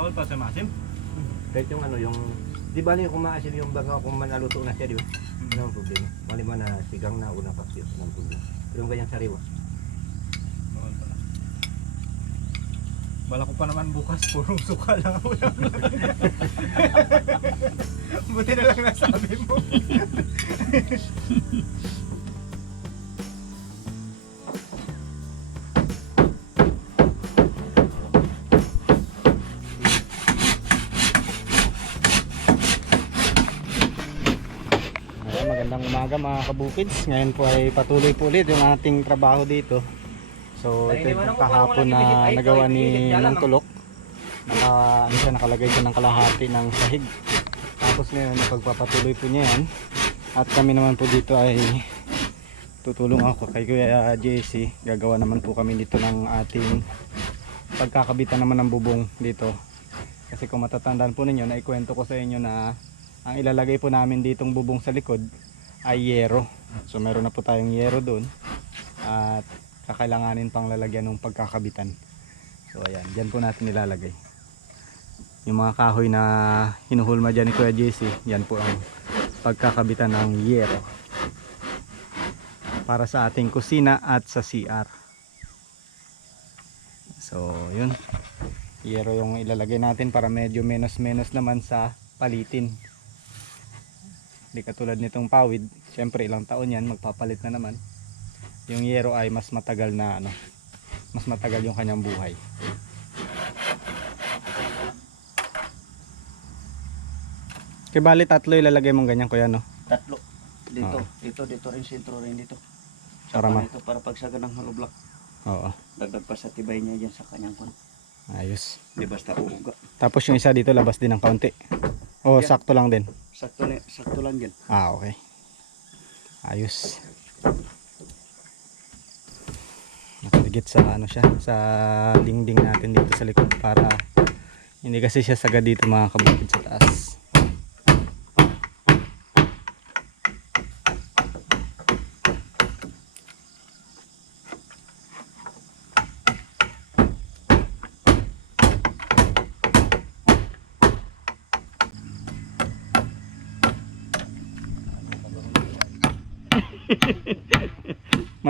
Bawal pa sa masim. Kahit yung ano, yung... Di ba yung kung maasim yung baga kung manaluto na siya, di ba? Wala ang problema. Mali ba na sigang na unang paksiw, wala ang problema. Pero yung ganyang sariwa. Bawal pala. Bala ko pa naman bukas, puro suka lang ako lang. Buti na lang nasabi mo. mga kabukids. Ngayon po ay patuloy po ulit yung ating trabaho dito. So ito yung kahapon na nagawa ni Nung Tulok. Naka, ano siya, nakalagay siya ng kalahati ng sahig. Tapos ngayon, pagpapatuloy po niya yan. At kami naman po dito ay tutulong ako kay Kuya JC. Gagawa naman po kami dito ng ating pagkakabitan naman ng bubong dito. Kasi kung matatandaan po ninyo, naikwento ko sa inyo na ang ilalagay po namin ditong bubong sa likod ay yero. So meron na po tayong yero doon at kakailanganin pang lalagyan ng pagkakabitan. So ayan, dyan po natin ilalagay. Yung mga kahoy na hinuhulma dyan ni Kuya JC, yan po ang pagkakabitan ng yero. Para sa ating kusina at sa CR. So yun, yero yung ilalagay natin para medyo menos-menos naman sa palitin. Hindi katulad nitong pawid, syempre ilang taon yan, magpapalit na naman. Yung yero ay mas matagal na ano, mas matagal yung kanyang buhay. Kaya bali tatlo ilalagay mong ganyan kuya no? Tatlo. Dito, Oo. dito, dito rin, sentro rin dito. Para ma- Ito para pagsaga ng hollow block. Oo, Dagdag pa sa tibay niya dyan sa kanyang kun. ayos. Di basta uuga. Tapos yung isa dito labas din ng kaunti. O Yeah. sakto lang din. Sakto, na, sakto lang yan. Ah, okay. Ayos. Nakaligit sa ano siya, sa dingding natin dito sa likod para hindi kasi siya sagad dito mga kabukid sa taas.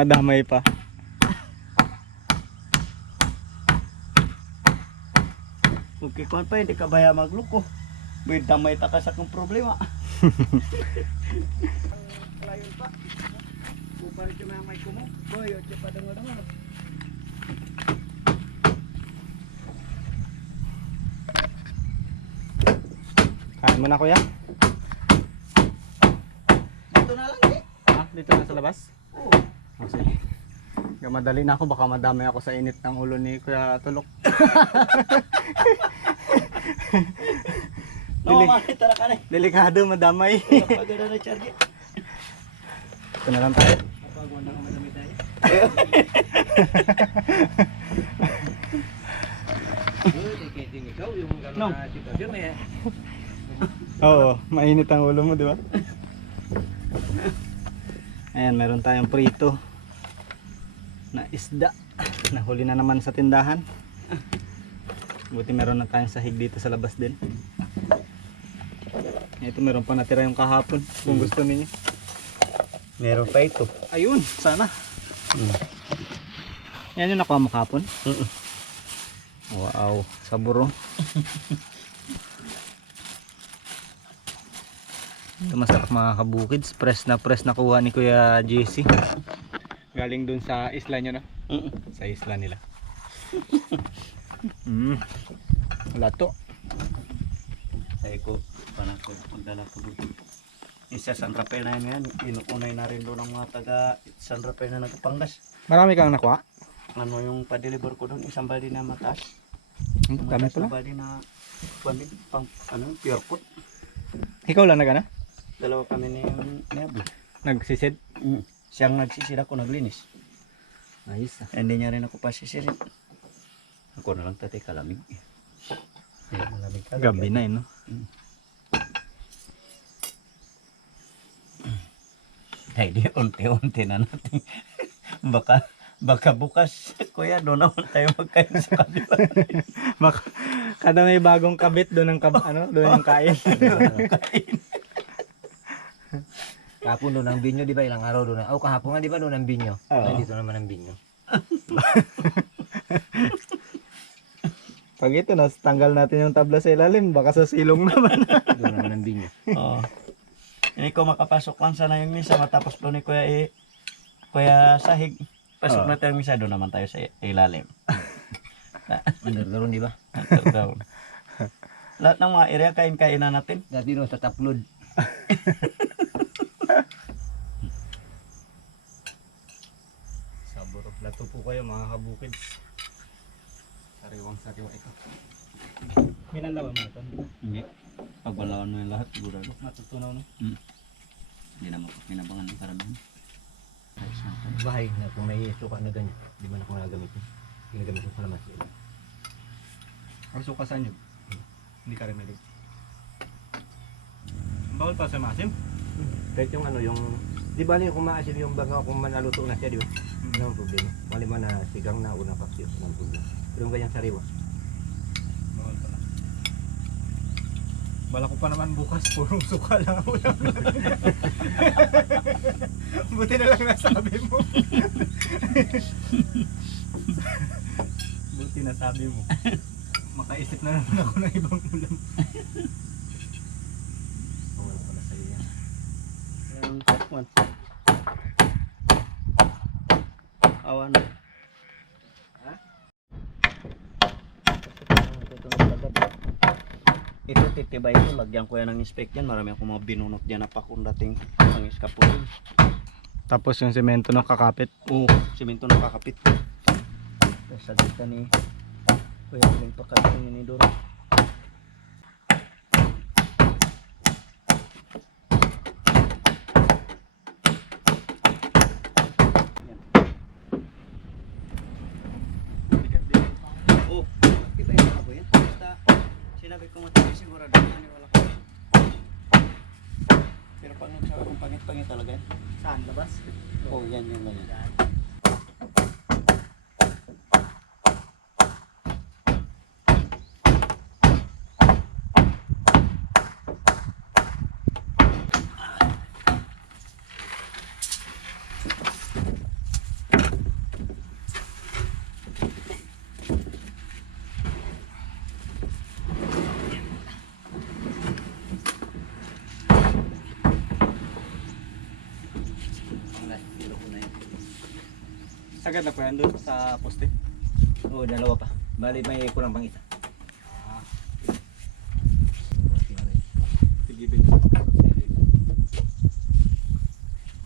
Madamay pa. Okay, kuhan pa, hindi ka baya magluko. Buwid damay ta ka sa kong problema. Layon pa. Upar ito may may kumo. Boy, o pa dango dango. Kain mo na kuya? Dito na lang eh. Ah, dito na sa labas? Oo. Oh, sige. Kaya madali na ako, baka madamay ako sa init ng ulo ni Kuya Tulok. Dili-. Delikado, madamay. Ito na lang madami tayo. No. Oo, mainit ang ulo mo, di ba? Ayan, meron tayong prito na isda. Nahuli na naman sa tindahan. Buti meron na tayong sahig dito sa labas din. Ito meron pa natira yung kahapon kung gusto niyo. Meron pa ito. Ayun, sana. Yan yung nakuha mo kahapon? Wow, saburo. Ito masarap mga kabukids. Press na press na kuha ni Kuya JC. Galing dun sa isla nyo na? Mm. Sa isla nila. mm. Wala to. Ay ko, panako, magdala ko dito. Isa San Rafael na yan, inuunay na rin doon ng mga taga San Rafael na nagpangas. Marami kang nakuha? Ano yung pa-deliver ko doon, isang bali na mataas. Hmm, dami Isang pala. bali na, pang, pang, ano, pure food. Ikaw lang na Dalawa kami ni Neblo. Nagsisid? Mm. Siyang nagsisira ko, naglinis. Ayos ah. Hindi niya rin ako pasisirin. Ako na lang tatay kalamig. Eh, malamig kalamig. Gabi na yun, no? Ay, di unti-unti na natin. baka, baka bukas, kuya, doon naman tayo magkain sa kabila. Baka, Kada may bagong kabit doon ang kab ano, doon yung kain. Kahapon doon ang binyo, di ba? Ilang araw doon. Oh, kahapon nga, di ba doon ang binyo? Oo. Ay, dito naman ang binyo. Pag ito, nas tanggal natin yung tabla sa ilalim, baka sa silong naman. Doon naman ang binyo. Oo. Hindi ko makapasok lang sana yung misa matapos doon ni Kuya eh, Kuya Sahig. Pasok Oo. na tayo misa doon naman tayo sa ilalim. Underground, di ba? Down. Lahat ng mga area kain-kainan natin. Dati doon sa taplod. Saburo. Lato po kayo mga kabukid. Sariwang sariwa ito. Minalawan mo ito. Hindi. Pagbalawan mo yung lahat, sigurado. Natutunaw na. Hindi na mapapinabangan ng karamihan. Bahay na kung may suka na ganyan. Di ba na kung nagamit yun? Ginagamit ko sa lamas. Ang sukasan yun. Hindi ka rin nalig. Bawal pa sa masim. Kahit yung ano, yung... Di ba yung kung maasim yung baga kung manaluto na siya, di ba? Ano ang problema? Wali man na sigang na unang paksiw. Ano ang problema? Pero yung ganyang sariwa. Bawal pala. Bala ko pa naman bukas, purong suka lang. Ulam lang. Buti na lang nasabi mo. Buti nasabi mo. Makaisip na naman ako ng ibang ulam. Oh, wala pala sa'yo yan. Ang one. Awan. Ito titibay ito, lagyan ko yan ng inspect yan. Marami akong mga binunot dyan na pakong dating pang iskapulin. Tapos yung semento ng kakapit. Oo, simento na kakapit. Sa dito ni Kuya Kling pagkating ni Doro. Oh, kita yung ako yan. Basta sinabi ko yan wala ko. Pero nagsabi kong pangit-pangit talaga yan. Saan? Labas? Oh, yan yung ganyan. Sagad na po yan doon sa poste. Oo, dalawa pa. Bali, may kulang pang isa.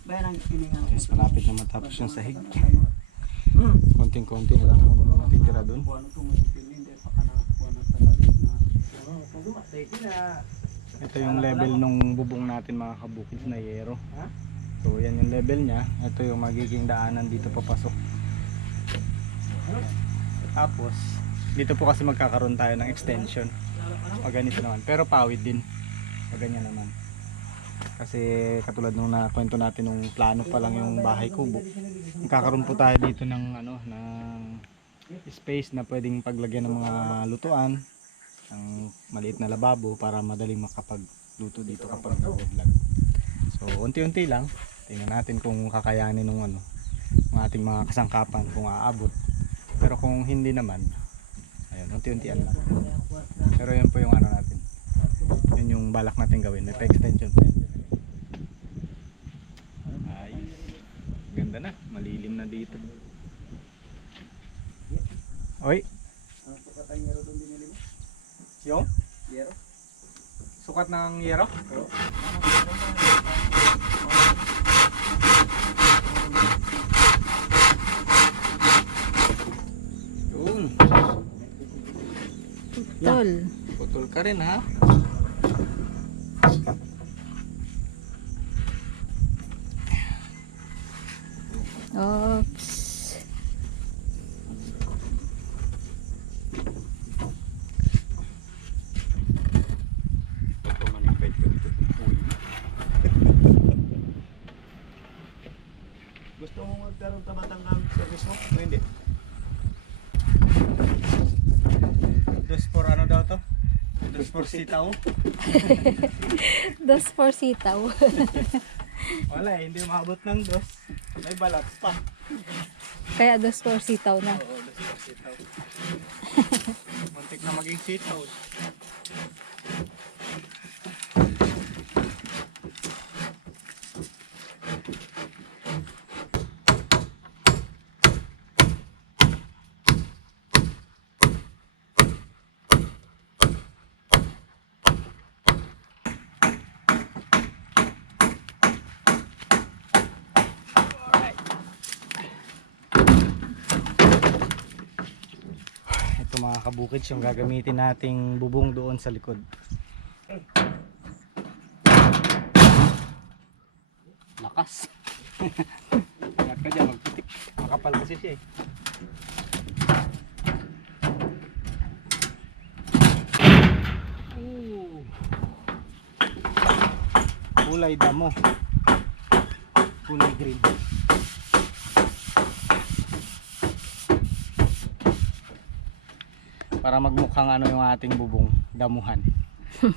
Bayan ang iningan. Yes, malapit na matapos yung sahig. Konting-konti na lang ang natitira doon. Na. Ito yung level nung bubong natin mga kabukid na yero. So yan yung level niya. Ito yung magiging daanan dito papasok. Tapos dito po kasi magkakaroon tayo ng extension. Pag ganito naman. Pero pawid din. Pag ganyan naman. Kasi katulad nung nakwento natin nung plano pa lang yung bahay kubo. Magkakaroon po tayo dito ng ano ng space na pwedeng paglagyan ng mga lutuan ng maliit na lababo para madaling makapagluto dito kapag nag-vlog. So, unti-unti lang. Tingnan natin kung kakayanin ng ano, ng ating mga kasangkapan kung aabot. Pero kung hindi naman, ayun, unti-untian lang. Pero yun po yung ano natin. Yun yung balak natin gawin. May pa-extension pa yun. Ay, ganda na. Malilim na dito. Oy, yung? Sukat ng yero? Yun. Tol. Putol ka rin ha. Oops. Ito man yung pwede ko dito. Uy. Gusto mo magkaroon ka batang ng service mo? O hindi? Dos for ano daw to? Dos por sitaw. Dos for sitaw. Wala eh, hindi umabot ng dos. May balat pa. Kaya dos for sitaw na. Oo, dos por sitaw. Muntik na maging sitaw. Ito mga kabukids yung gagamitin nating bubong doon sa likod. Lakas. Ingat ka dyan, magpitik. Makapal kasi siya eh. Kulay damo. Kulay green. Para magmukhang ano yung ating bubong, damuhan.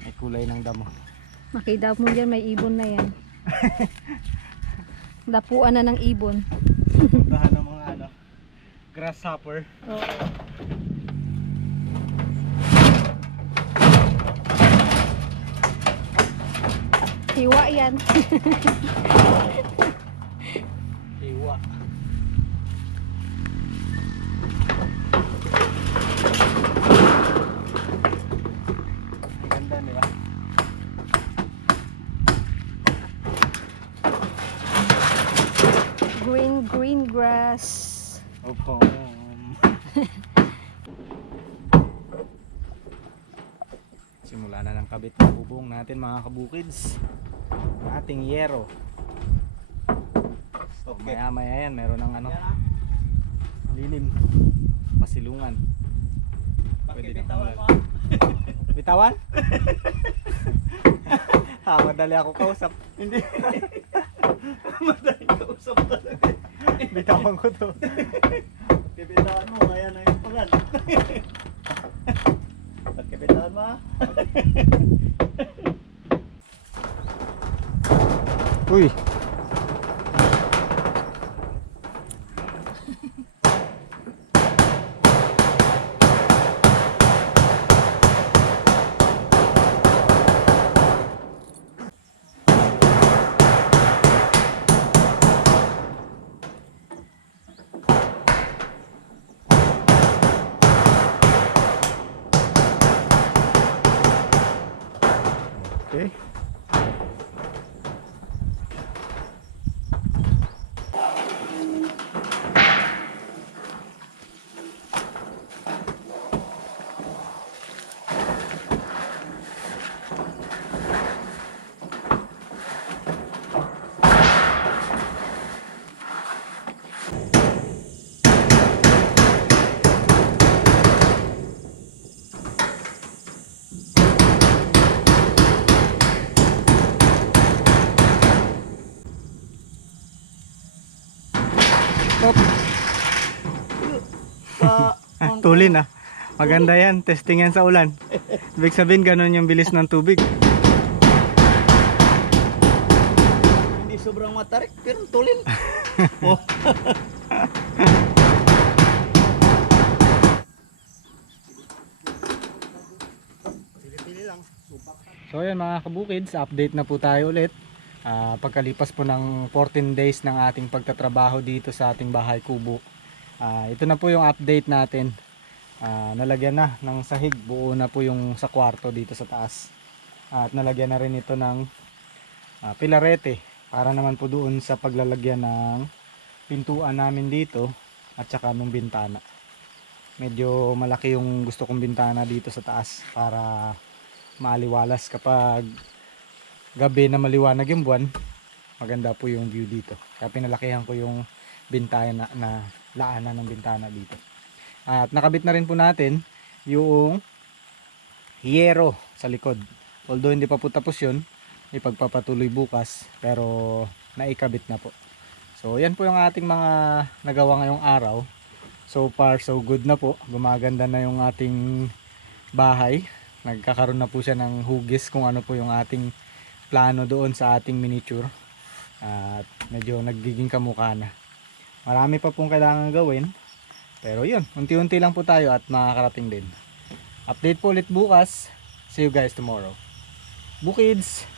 May kulay ng damo. Makita mo dyan, may ibon na yan. Dapuan na ng ibon. Puntahan ng mga ano, grasshopper. Oo. Hiwa yan. Iwa. Ang ganda, di ba? Green, green grass. Opo. Simula na ng kabit ng bubong natin mga kabukids. Ating yero. So, maya maya yan, meron ng ano, lilim, pasilungan. Pwede na Bitawan mo. Bitawan? ha, madali ako kausap. Hindi. Madaling kausap talaga. Bitawan ko to. Bibitawan mo, kaya na yung pangal. Pagkabitawan mo ha. Uy. Okay. Tulin ah. Maganda yan. Testing yan sa ulan. Ibig sabihin ganun yung bilis ng tubig. Hindi sobrang matarik, pero tulin. oh. So ayan mga kabukids, update na po tayo ulit. Ah, pagkalipas po ng 14 days ng ating pagtatrabaho dito sa ating bahay kubo. Ah, ito na po yung update natin. Ah, nalagyan na ng sahig, buo na po yung sa kwarto dito sa taas. at nalagyan na rin ito ng ah, pilarete para naman po doon sa paglalagyan ng pintuan namin dito at saka ng bintana. Medyo malaki yung gusto kong bintana dito sa taas para maaliwalas kapag gabi na maliwanag yung buwan maganda po yung view dito kaya pinalakihan ko yung bintana na laanan ng bintana dito at nakabit na rin po natin yung hiyero sa likod although hindi pa po tapos yun ipagpapatuloy bukas pero naikabit na po so yan po yung ating mga nagawa ngayong araw So far so good na po. Gumaganda na yung ating bahay. Nagkakaroon na po siya ng hugis kung ano po yung ating plano doon sa ating miniature. At medyo nagiging kamukha na. Marami pa pong kailangan gawin. Pero yun, unti-unti lang po tayo at makakarating din. Update po ulit bukas. See you guys tomorrow. Bukids!